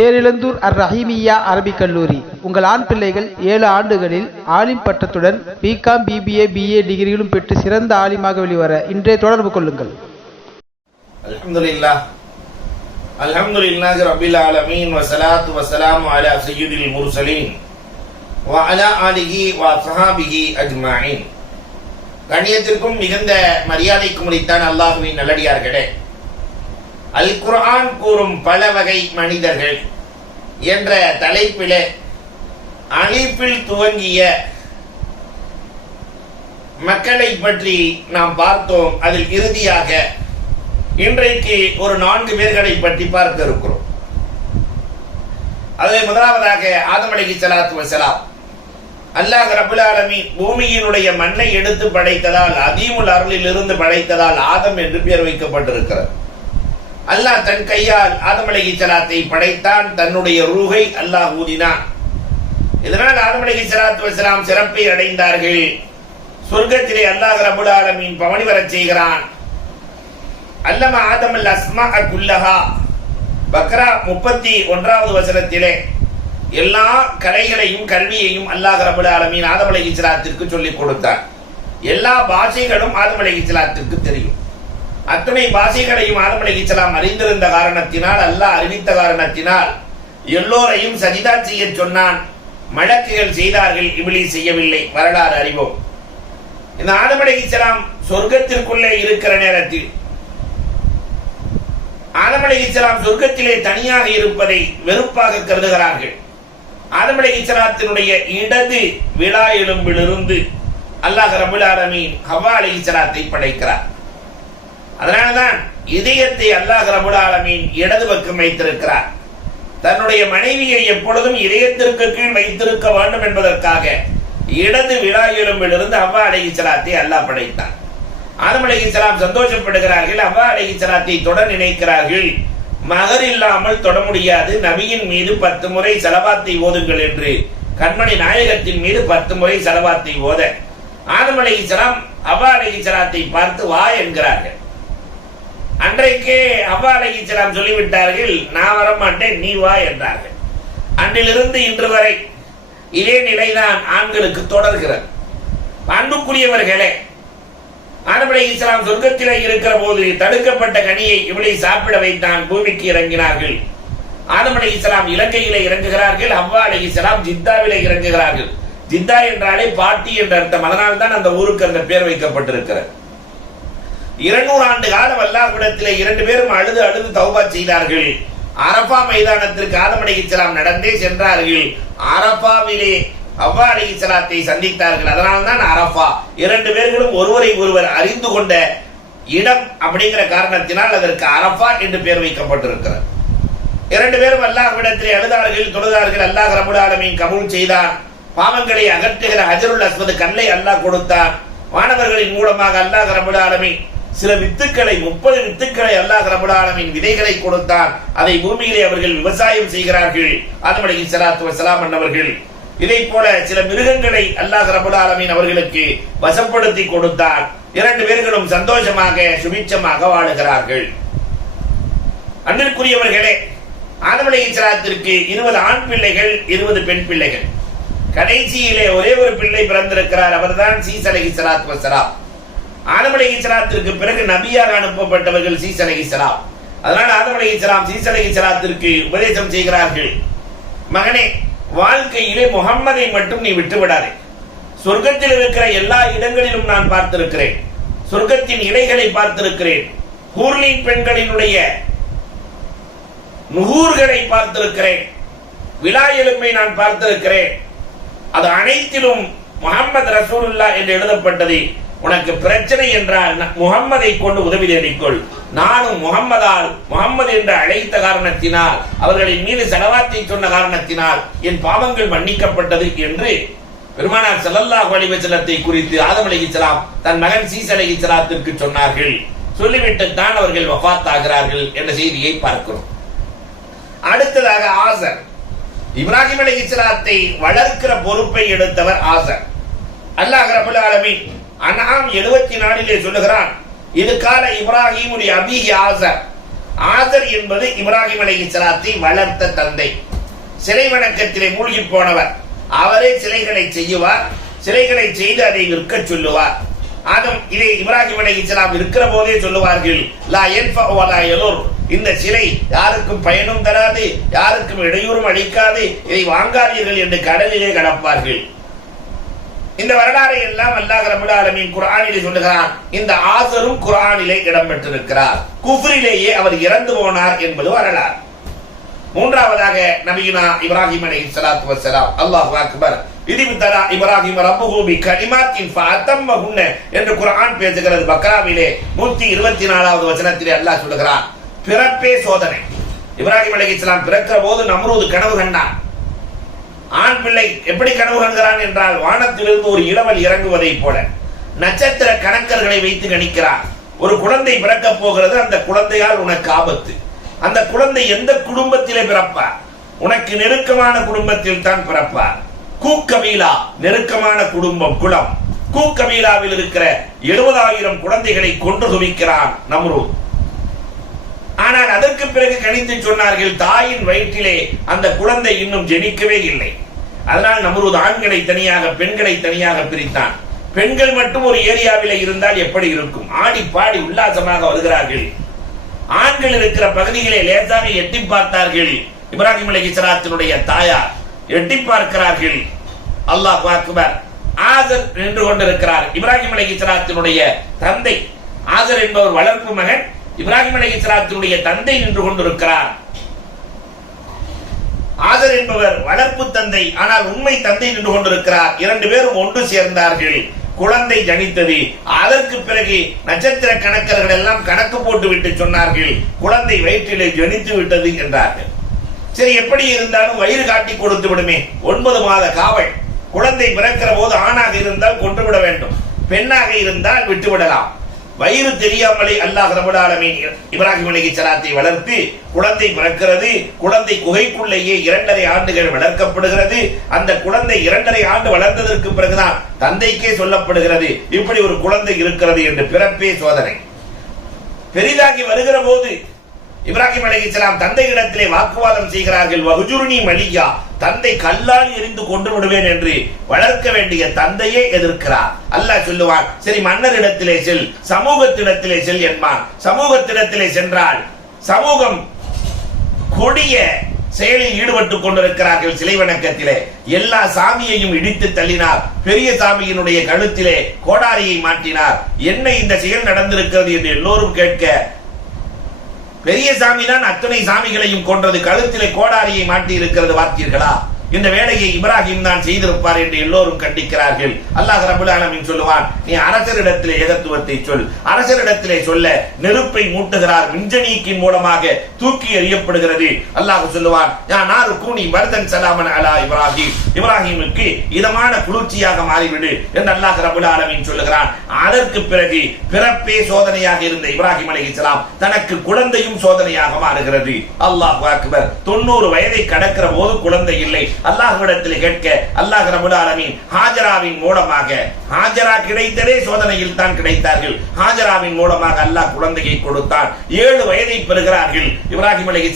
பேரிழந்தூர் அர் ரஹீமியா அரபிக் கல்லூரி. உங்கள் ஆண் பிள்ளைகள் ஏழு ஆண்டுகளில் ஆலிம் பட்டத்துடன் B Com B B A B A டிகிரிகளும் பெற்று சிறந்த ஆலிமாக வெளிவர இன்றைய தொடர்பு கொள்ளுங்கள். அல்ஹம்துலில்லா. அல்ஹம்துலில்லாஹி ரப்பில் ஆலமீன். வஸலாத்து வஸலாமு அலா சய்யிதில் முர்சலீன். வ அலா ஆலிஹி வ ஸஹாபிஹி அஜ்மாயின். கண்ணியத்திற்கும் மிகுந்த மரியாதைக்கும் உரித்தான அல்லாஹுவின் நல்லடியார்களே. அல் குரான் கூறும் பல வகை மனிதர்கள் என்ற தலைப்பிலே அழிப்பில் துவங்கிய மக்களை பற்றி நாம் பார்த்தோம். அதில் இறுதியாக இன்றைக்கு ஒரு நான்கு பேர்களை பற்றி பார்க்க இருக்கிறோம். அதில் முதலாவதாக ஆதமலைக்கு அலைஹி வசலாம் அல்லாஹ் ரபுல் ஆலமீன் பூமியினுடைய மண்ணை எடுத்து படைத்ததால் அதீமுல் அருளில் இருந்து படைத்ததால் ஆதம் என்று பெயர் வைக்கப்பட்டிருக்கிறது. அல்லாஹ் தன் கையால் ஆதம் அலைஹி படைத்தான் தன்னுடைய ரூஹை அல்லாஹ் ஊதினான். இதனால் ஆதம் அலைஹி வசலாம் சிறப்பை அடைந்தார்கள். சொர்க்கத்திலே அல்லாஹ் ரபுல் ஆலமீன் பவனி வரச் செய்கிறான். அல்லம ஆதம் அல் அஸ்மா குல்லஹா. பக்ரா முப்பத்தி ஒன்றாவது வசனத்திலே எல்லா கலைகளையும் கல்வியையும் அல்லாஹ் ரபுல் ஆலமின் ஆதம் அலை இஸ்லாத்திற்கு சொல்லிக் கொடுத்தார் எல்லா பாஷைகளும் ஆதம் அலை இஸ்லாத்திற்கு தெரியும். அத்தனை பாஷைகளையும் ஆதமலை இஸ்லாம் அறிந்திருந்த காரணத்தினால் அல்லாஹ் அறிவித்த காரணத்தினால் எல்லோரையும் சஜிதா செய்ய சொன்னான். மழக்குகள் செய்தார்கள் இபிலி செய்யவில்லை. வரலாறு அறிவோம். இந்த ஆதமலை இஸ்லாம் சொர்க்கத்திற்குள்ளே இருக்கிற நேரத்தில் ஆதமலை இஸ்லாம் சொர்க்கத்திலே தனியாக இருப்பதை வெறுப்பாக கருதுகிறார்கள். ஆதமலை இஸ்லாத்தினுடைய இடது விழா எலும்பிலிருந்து அல்லாஹ் ரபுல் ஆலமீன் ஹவ்வா அலை இஸ்லாத்தை படைக்கிறார். அதனாலதான் இதயத்தை அல்லாஹ் ரபுல் இடது பக்கம் வைத்திருக்கிறார். தன்னுடைய மனைவியை எப்பொழுதும் இதயத்திற்கு கீழ் வைத்திருக்க வேண்டும் என்பதற்காக இடது விழா எலும்பிலிருந்து அவ்வா அலை சலாத்தை அல்லாஹ் படைத்தான். ஆதம் அலை சந்தோஷப்படுகிறார்கள் அவ்வா அலை இஸ்லாத்தை தொடர் நினைக்கிறார்கள். மகர் இல்லாமல் தொட முடியாது நபியின் மீது பத்து முறை செலவாத்தை ஓதுங்கள் என்று கண்மணி நாயகத்தின் மீது பத்து முறை செலவாத்தை ஓத. ஆதம் அலை அவ்வா அலை இஸ்லாத்தை பார்த்து வா என்கிறார்கள். அன்றைக்கே அவ்வா அலை சொல்லிவிட்டார்கள் நான் வரமாட்டேன் நீ வா என்றார்கள். அன்றிலிருந்து இன்று வரை இதே நிலைதான் ஆண்களுக்கு தொடர்கிறது. அன்புக்குரியவர்களே ஆனபடை இஸ்லாம் சொர்க்கத்திலே இருக்கிற போது தடுக்கப்பட்ட கனியை இவளை சாப்பிட வைத்தான் பூமிக்கு இறங்கினார்கள்? ஆதமலை இஸ்லாம் இலங்கையிலே இறங்குகிறார்கள் அவ்வா அலை இஸ்லாம் ஜித்தாவிலே இறங்குகிறார்கள். ஜித்தா என்றாலே பாட்டி என்ற அர்த்தம். அதனால் தான் அந்த ஊருக்கு அந்த பேர் வைக்கப்பட்டிருக்கிறது. இருநூறு ஆண்டு காலம் அல்லாஹ்விடத்திலே இரண்டு பேரும் அழுது அழுது தௌபா செய்தார்கள். அரபா மைதானத்திற்கு ஆதமலை இஸ்லாம் நடந்தே சென்றார்கள். அரபாவிலே அவ்வா அலி இஸ்லாத்தை சந்தித்தார்கள். அதனால்தான் அரபா இரண்டு பேர்களும் ஒருவரை ஒருவர் அறிந்து கொண்ட இடம் அப்படிங்கிற காரணத்தினால் அதற்கு அரபா என்று பெயர் வைக்கப்பட்டிருக்கிறது. இரண்டு பேரும் அல்லாஹ்விடத்திலே அழுதார்கள் தொழுதார்கள். அல்லாஹ் ரபுல் ஆலமீன் கபூல் செய்தான். பாவங்களை அகற்றுகிற ஹஜருல் அஸ்மது கல்லை அல்லாஹ் கொடுத்தான். மாணவர்களின் மூலமாக அல்லாஹ் ரபுல் சில வித்துக்களை முப்பது வித்துக்களை அல்லாஹ் ரபுலாலமின் விதைகளை கொடுத்தார். அதை பூமியிலே அவர்கள் விவசாயம் செய்கிறார்கள். ஆதம் சலாத்து வசலாம் அண்ணவர்கள் இதை போல சில மிருகங்களை அல்லாஹ் ரபுலாலமின் அவர்களுக்கு வசப்படுத்தி கொடுத்தார். இரண்டு பேர்களும் சந்தோஷமாக சுபிச்சமாக வாழுகிறார்கள். அன்பிற்குரியவர்களே ஆதமலை சலாத்திற்கு இருபது ஆண் பிள்ளைகள் இருபது பெண் பிள்ளைகள். கடைசியிலே ஒரே ஒரு பிள்ளை பிறந்திருக்கிறார். அவர்தான் சீசலகி சலாத் வசலாம் வசலாம் ஆதமலை இஸ்லாத்திற்கு பிறகு நபியாக அனுப்பப்பட்டவர்கள் சீஸ் இஸ்லாம் அதனால் ஆதமலை இஸ்லாம் சீஸ் அலி இஸ்லாத்திற்கு உபதேசம் செய்கிறார்கள். மகனே வாழ்க்கையிலே முகம்மதை மட்டும் நீ விட்டுவிடாதே. சொர்க்கத்தில் இருக்கிற எல்லா இடங்களிலும் நான் பார்த்திருக்கிறேன். சொர்க்கத்தின் இலைகளை பார்த்திருக்கிறேன். கூர்லி பெண்களினுடைய நுகூர்களை பார்த்திருக்கிறேன். விழா எலும்பை நான் பார்த்திருக்கிறேன். அது அனைத்திலும் முகமது ரசூலுல்லா என்று எழுதப்பட்டது. உனக்கு பிரச்சனை என்றால் முகம்மதை கொண்டு உதவி தேடிக்கொள் நானும் முகம்மதால் முகம்மது என்று அழைத்த காரணத்தினால் அவர்களின் மீது செலவாத்தை சொன்ன காரணத்தினால் என் பாவங்கள் மன்னிக்கப்பட்டது என்று பெருமானார் செல்லல்லாஹு அலிவசலத்தை குறித்து ஆதம் அலிகிச்சலாம் தன் மகன் சீஸ் அலி சொன்னார்கள். சொல்லிவிட்டு தான் அவர்கள் வஃத் ஆகிறார்கள் என்ற செய்தியை பார்க்கிறோம். அடுத்ததாக ஆசர். இப்ராஹிம் அலிகிச்சலாத்தை வளர்க்கிற பொறுப்பை எடுத்தவர் ஆசர். அல்லாஹ் ரபுல் ஆலமின். அனாம் எழுபத்தி நாலிலே சொல்லுகிறான் இது கால இப்ராஹிமுடைய அபிஹி ஆசர். ஆசர் என்பது இப்ராஹிம் அலைஹிஸ்ஸலாத்தை வளர்த்த தந்தை. சிலை வணக்கத்திலே மூழ்கி போனவர். அவரே சிலைகளை செய்யுவார் சிலைகளை செய்து அதை விற்க சொல்லுவார். ஆதம் இதை இப்ராஹிம் அலைஹிஸ்ஸலாம் இருக்கிற போதே சொல்லுவார்கள் லா யன்ஃபா இந்த சிலை யாருக்கும் பயனும் தராது யாருக்கும் இடையூறும் அளிக்காது இதை வாங்காதீர்கள் என்று கடலிலே கடப்பார்கள். இந்த வரலாறை எல்லாம் அல்லாஹ் ரபுல் ஆலமின் குரானிலே சொல்லுகிறான். இந்த ஆசரும் குர்ஆனிலே இடம்பெற்றிருக்கிறார். குஃபரிலேயே அவர் இறந்து போனார் என்பது வரலாறு. மூன்றாவதாக நபியுனா இப்ராஹிம் அலி சலாத்து வசலாம் அல்லாஹ் அக்பர் இதிபு தரா இப்ராஹிம் ரப்புஹு பி கலிமாத்தின் ஃபஅத்தம்மஹுன்ன என்று குர்ஆன் பேசுகிறது பக்ராவிலே 124வது வசனத்திலே அல்லாஹ் சொல்லுகிறான். பிறப்பே சோதனை. இப்ராஹிம் அலைஹிஸ்ஸலாம் பிறக்கிற போது நம்ரூது கனவு கண்டான். ஆண் பிள்ளை எப்படி கனவு காண்கிறான் என்றால் வானத்திலிருந்து ஒரு இளவல் இறங்குவதைப் போல. நட்சத்திர கணக்கர்களை வைத்து கணிக்கிறார். ஒரு குழந்தை பிறக்கப் போகிறது அந்த குழந்தையால் உனக்கு ஆபத்து. அந்த குழந்தை எந்த குடும்பத்திலே பிறப்பார்? உனக்கு நெருக்கமான குடும்பத்தில் தான் பிறப்பார். கூக்கபீலா நெருக்கமான குடும்பம் குலம் கூக்கபீலாவில் இருக்கிற எழுபதாயிரம் குழந்தைகளை கொன்று குவிக்கிறான் நம்ரூத். ஆனால் அதற்கு பிறகு கணித்து சொன்னார்கள் தாயின் வயிற்றிலே அந்த குழந்தை இன்னும் ஜெனிக்கவே இல்லை. அதனால் நம்ரூத் ஆண்களை தனியாக பெண்களை தனியாக பிரித்தான். பெண்கள் மட்டும் ஒரு ஏரியாவில இருந்தால் எப்படி இருக்கும்? ஆடி பாடி உல்லாசமாக வருகிறார்கள். ஆண்கள் இருக்கிற பகுதிகளை லேசாக எட்டி பார்த்தார்கள். இப்ராஹிம் அலைஹிஸ்ஸலாத்தினுடைய தாயார். எட்டி பார்க்கிறார்கள். அல்லாஹ் அக்பர். ஆசர் நின்று கொண்டிருக்கிறார். இப்ராஹிம் அலைஹிஸ்ஸலாத்தினுடைய தந்தை. ஆசர் என்பவர் வளர்ப்பு மகன். இப்ராஹிம் அலைஹிஸ்ஸலாத்தினுடைய தந்தை நின்று கொண்டிருக்கிறார். ஆதர் என்பவர் வளர்ப்பு தந்தை ஆனால் உண்மை தந்தை நின்று கொண்டிருக்கிறார். இரண்டு பேரும் ஒன்று சேர்ந்தார்கள். குழந்தை ஜனித்தது. அதற்கு பிறகு நட்சத்திர கணக்கர்கள் எல்லாம் கணக்கு போட்டு விட்டு சொன்னார்கள். குழந்தை வயிற்றிலே ஜனித்து விட்டது என்றார்கள். சரி எப்படி இருந்தாலும் வயிறு காட்டி கொடுத்து விடுமே. ஒன்பது மாத காவல். குழந்தை பிறக்கிற போது ஆணாக இருந்தால் கொண்டு விட வேண்டும். பெண்ணாக இருந்தால் விட்டு விடலாம். வயிறு தெரியாமலே அல்லாஹ் ரபுலாலமீன் இப்ராஹிம் இப்ராஹிம் சலாத்தை வளர்த்து குழந்தை பிறக்கிறது. குழந்தை குகைக்குள்ளேயே இரண்டரை ஆண்டுகள் வளர்க்கப்படுகிறது. அந்த குழந்தை இரண்டரை ஆண்டு வளர்ந்ததற்கு பிறகுதான் தந்தைக்கே சொல்லப்படுகிறது இப்படி ஒரு குழந்தை இருக்கிறது என்று பிறப்பே சோதனை. பெரிதாகி வருகிற போது இப்ராஹிம் சலாம் தந்தையிடத்திலே வாக்குவாதம் செய்கிறார்கள். வகுஜுருணி மலியா தந்தை கல்லால் எரிந்து கொண்டு விடுவேன் என்று வளர்க்க வேண்டிய தந்தையே எதிர்க்கிறார். அல்லாஹ் சொல்லுவான் சரி மன்னரிடத்திலே செல் சமூகத்திடத்திலே செல் என்பான். சமூகத்திடத்திலே சென்றால் சமூகம் கொடிய செயலில் ஈடுபட்டுக் கொண்டிருக்கிறார்கள் சிலை வணக்கத்திலே. எல்லா சாமியையும் இடித்து தள்ளினார். பெரிய சாமியினுடைய கழுத்திலே கோடாரியை மாட்டினார். என்ன இந்த செயல் நடந்திருக்கிறது? என்று எல்லோரும் கேட்க பெரிய சாமி தான் அத்தனை சாமிகளையும் கொன்றது. கழுத்திலே கோடாரியை மாட்டி இருக்கிறது பார்த்தீர்களா? இந்த வேலையை இப்ராஹிம் தான் செய்திருப்பார் என்று எல்லோரும் கண்டிக்கிறார்கள். அல்லாஹ் ரபுல் ஆலமீன் சொல்லுவான் நீ அரசரிடத்திலே ஏகத்துவத்தை சொல். அரசரிடத்திலே சொல்ல நெருப்பை மூட்டுகிறார் மிஞ்சனீக்கின் மூலமாக தூக்கி எறியப்படுகிறது. அல்லாஹ் சொல்லுவான் நான் ஆறு கூனி மருதன் சலாமன் அலா இப்ராஹிம். இப்ராஹிமுக்கு இதமான குளிர்ச்சியாக மாறிவிடு என்று அல்லாஹ் ரபுல் ஆலமின் சொல்லுகிறான். அதற்கு பிறகு பிறப்பே சோதனையாக இருந்த இப்ராஹிம் அலைஹிஸ்ஸலாம் தனக்கு குழந்தையும் சோதனையாக மாறுகிறது. அல்லாஹ் அக்பர் தொண்ணூறு வயதை கடக்கிற போது குழந்தை இல்லை. அல்லாஹ்விடத்தில் கேட்க அல்லாஹ் ரபுல் ஹாஜராவின் மூலமாக ஹாஜரா கிடைத்ததே சோதனையில் தான் கிடைத்தார்கள். ஹாஜராவின் மூலமாக அல்லாஹ் குழந்தையை கொடுத்தான். ஏழு வயதை பெறுகிறார்கள். இப்ராஹிம் அலி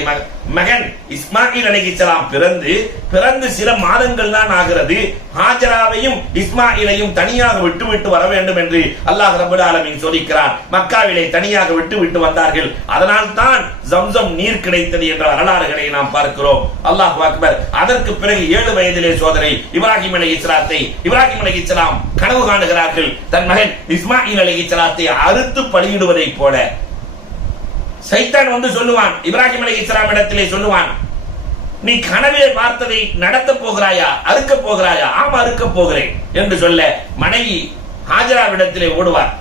மக- மகன் இஸ்மாயில் அலிகிசலாம் பிறந்து பிறந்து சில மாதங்கள் தான் ஆகிறது. ஹாஜராவையும் இஸ்மாயிலையும் தனியாக விட்டு விட்டு வர வேண்டும் என்று அல்லாஹ் ரபுல் ஆலமின் சொல்லிக்கிறார் மக்காவிலே தனியாக விட்டு விட்டு வந்தார்கள். அதனால் தான் ஜம்சம் நீர் கிடைத்தது என்ற வரலாறுகளை நாம் பார்க்கிறோம். அல்லாஹ் அக்பர் அதற்கு பிறகு ஏழு வயதிலே சோதனை இப்ராஹிம் அலி இஸ்லாத்தை இப்ராஹிம் அலி இஸ்லாம் கனவு காணுகிறார்கள். தன் மகன் இஸ்மாயில் அலி இஸ்லாத்தை அறுத்து பலியிடுவதைப் போல சைத்தான் வந்து சொல்லுவான் இப்ராஹிம் அலி இஸ்லாம் இடத்திலே சொல்லுவான் நீ கனவிலே பார்த்ததை நடத்த போகிறாயா அறுக்க போகிறாயா? ஆமா அறுக்க போகிறேன் என்று சொல்ல மனைவி ஹாஜராவிடத்திலே ஓடுவார்.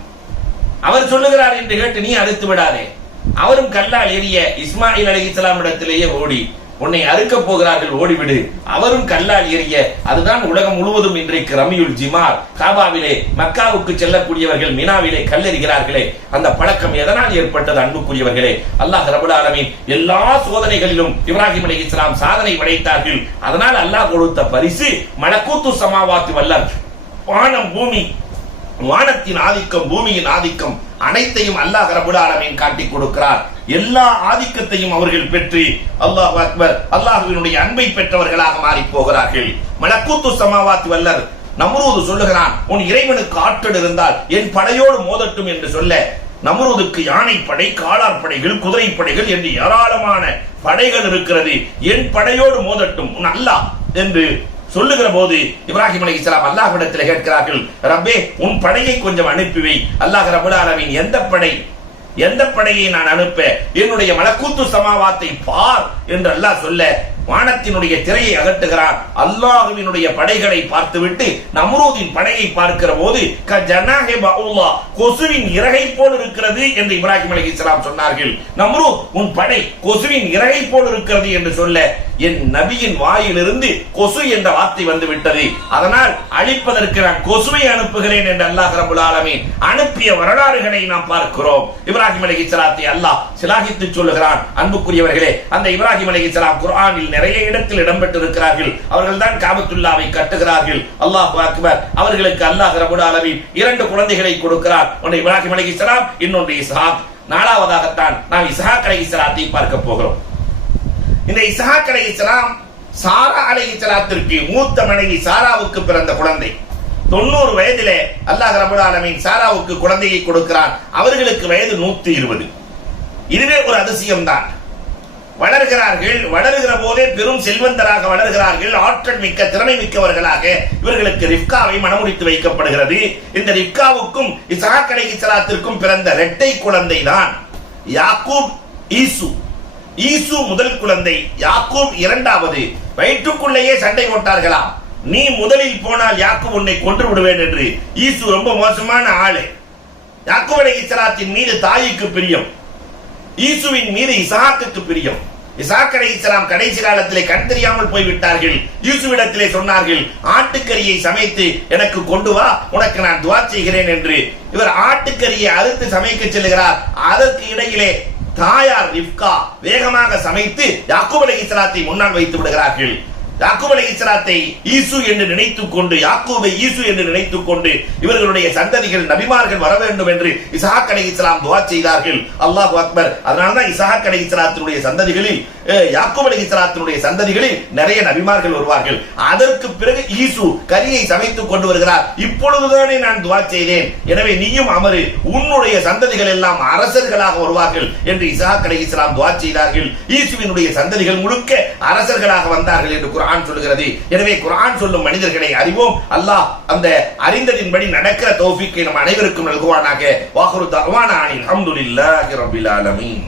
அவர் சொல்லுகிறார் என்று கேட்டு நீ அறுத்து விடாதே. அவரும் கல்லால் எரிய இஸ்மாயில் அலி இஸ்லாம் இடத்திலேயே ஓடி உன்னை அறுக்க போகிறார்கள் ஓடிவிடு. அவரும் கல்லால் எறிய அதுதான் உலகம் முழுவதும் இன்றைக்கு ரமியுல் ஜிமார். காபாவிலே மக்காவுக்கு செல்லக்கூடியவர்கள் மினாவிலே கல்லெறிகிறார்களே. அந்த பழக்கம் எதனால் ஏற்பட்டது அன்புக்குரியவர்களே? அல்லாஹ் ரபுல் ஆலமீன் எல்லா சோதனைகளிலும் இப்ராஹிம் அலி இஸ்லாம் சாதனை படைத்தார்கள். அதனால் அல்லாஹ் கொடுத்த பரிசு மலக்கூத்து சமாவாத்து வல்லம் வானம் பூமி வானத்தின் ஆதிக்கம் பூமியின் ஆதிக்கம் அனைத்தையும் அல்லாஹ் ரபுல் ஆலமீன் காட்டி கொடுக்கிறார். எல்லா ஆதிக்கத்தையும் அவர்கள் பெற்று அல்லாஹ் அக்பர் அல்லாஹுவினுடைய அன்பை பெற்றவர்களாக மாறி போகிறார்கள். மலக்கூத்து சமாவாத் வல்லர் நம்ரூது சொல்லுகிறான் உன் இறைவனுக்கு ஆற்றல் இருந்தால் என் படையோடு மோதட்டும் என்று சொல்ல நம்ரூதுக்கு யானை படை காளார் படைகள் குதிரை படைகள் என்று ஏராளமான படைகள் இருக்கிறது. என் படையோடு மோதட்டும் உன் அல்லாஹ் என்று சொல்லுகிற போது இப்ராஹிம் அலி இஸ்லாம் அல்லாஹ்விடத்தில் கேட்கிறார்கள் ரப்பே உன் படையை கொஞ்சம் அனுப்பி வை. அல்லாஹ் ரபுல் ஆலமின் எந்த படை எந்த படையை நான் அனுப்ப என்னுடைய மலக்கூத்து சமாவாத்தை பார் என்று அல்லாஹ் சொல்ல வானத்தினுடைய திரையை அகட்டுகிறான் அல்லாஹுவினுடைய படைகளை பார்த்துவிட்டு நம்ரூதின் படையை பார்க்கிற போது க கொசுவின் இறகை போல் இருக்கிறது என்று இப்ராஹிம் அலி இஸ்லாம் சொன்னார்கள். நம்ரூத் உன் படை கொசுவின் இறகை போல் இருக்கிறது என்று சொல்ல என் நபியின் வாயிலிருந்து கொசு என்ற வார்த்தை வந்து விட்டது அதனால் அழிப்பதற்கு நான் கொசுவை அனுப்புகிறேன் என்று அல்லாஹ் ரபுல் ஆலமீன் அனுப்பிய வரலாறுகளை நாம் பார்க்கிறோம். இப்ராஹிம் அலி இஸ்லாத்தை அல்லாஹ் சிலாகித்து சொல்லுகிறான். அன்புக்குரியவர்களே அந்த இப்ராஹிம் அலி இஸ்லாம் குரானில் நிறைய இடத்தில் இடம்பெற்றிருக்கிறார்கள். அவர்கள் தான் காபத்துல்லாவை கட்டுகிறார்கள். அல்லாஹ் அக்பர் அவர்களுக்கு அல்லாஹ் ரபுல் ஆலமீன் இரண்டு குழந்தைகளை கொடுக்கிறார் ஒன்று இப்ராஹிம் அலி இஸ்லாம் இன்னொன்று இஸ்ஹாக். நாலாவதாகத்தான் நாம் இஸ்ஹாக் அலி இஸ்லாத்தை பார்க்க போகிறோம். இந்த இசாக் அலை இஸ்லாம் சாரா அலை இஸ்லாத்திற்கு மூத்த மனைவி சாராவுக்கு பிறந்த குழந்தை. தொண்ணூறு வயதிலே அல்லாஹ் ரபுல் ஆலமின் சாராவுக்கு குழந்தையை கொடுக்கிறான். அவர்களுக்கு வயது நூத்தி இருபது. இதுவே ஒரு அதிசயம் தான் வளர்கிறார்கள் வளர்கிற போதே பெரும் செல்வந்தராக வளர்கிறார்கள் ஆற்றல் மிக்க திறமை மிக்கவர்களாக இவர்களுக்கு ரிப்காவை மனமுடித்து வைக்கப்படுகிறது. இந்த ரிப்காவுக்கும் இசாக் அலை இஸ்லாத்திற்கும் பிறந்த இரட்டை குழந்தை தான் யாக்கூப் ஈசு. ஈசு முதல் குழந்தை யாக்கூப் இரண்டாவது. வயிற்றுக்குள்ளேயே சண்டை போட்டார்களாம். நீ முதலில் போனால் யாக்கு உன்னை கொன்று விடுவேன் என்று. ஈசு ரொம்ப மோசமான ஆளு. யாக்கூப் இஸ்லாத்தின் மீது தாய்க்கு பிரியம். ஈசுவின் மீது இசாக்குக்கு பிரியம். இசாக் அலை இஸ்லாம் கடைசி காலத்திலே கண் தெரியாமல் போய்விட்டார்கள். யூசுவிடத்திலே சொன்னார்கள் ஆட்டுக்கறியை சமைத்து எனக்கு கொண்டு வா உனக்கு நான் துவா செய்கிறேன் என்று. இவர் ஆட்டுக்கறியை அறுத்து சமைக்க செல்கிறார். அதற்கு இடையிலே தாயார் ரிப்கா வேகமாக சமைத்து யாக்கூப் அலை இஸ்லாத்தை முன்னால் வைத்து விடுகிறார்கள். யாக்கூப் இஸ்லாத்தை ஈசு என்று நினைத்துக் கொண்டு யாக்கூபை ஈசு என்று நினைத்துக் கொண்டு இவர்களுடைய சந்ததிகள் நபிமார்கள் வர வேண்டும் என்று இசாக் அலை இஸ்லாம் துவா செய்தார்கள். அல்லாஹ் அக்பர். அதனால்தான் இசாக் அலை இஸ்லாத்தினுடைய சந்ததிகளில் யாக்கூப் அலை இஸ்லாத்தினுடைய சந்ததிகளில் நிறைய நபிமார்கள் வருவார்கள். அதற்கு பிறகு ஈசு கரியை சமைத்துக் கொண்டு வருகிறார். இப்பொழுதுதானே நான் துவா செய்தேன். எனவே நீயும் அமரு. உன்னுடைய சந்ததிகள் எல்லாம் அரசர்களாக வருவார்கள் என்று இசாக் அலை இஸ்லாம் துவா செய்தார்கள். ஈசுவினுடைய சந்ததிகள் முழுக்க அரசர்களாக வந்தார்கள் என்று குரான் சொல்கிறது எனவே குரான் சொல்லும் மனிதர்களை அறிவோம். அல்லாஹ் அந்த அறிந்ததின்படி நடக்கிற தௌஃபீக்கை நம் அனைவருக்கும் நல்குவானாக. வாகுரு தர்வான அனில் அஹமதுல்லாஹி ரபில் ஆலமீன்.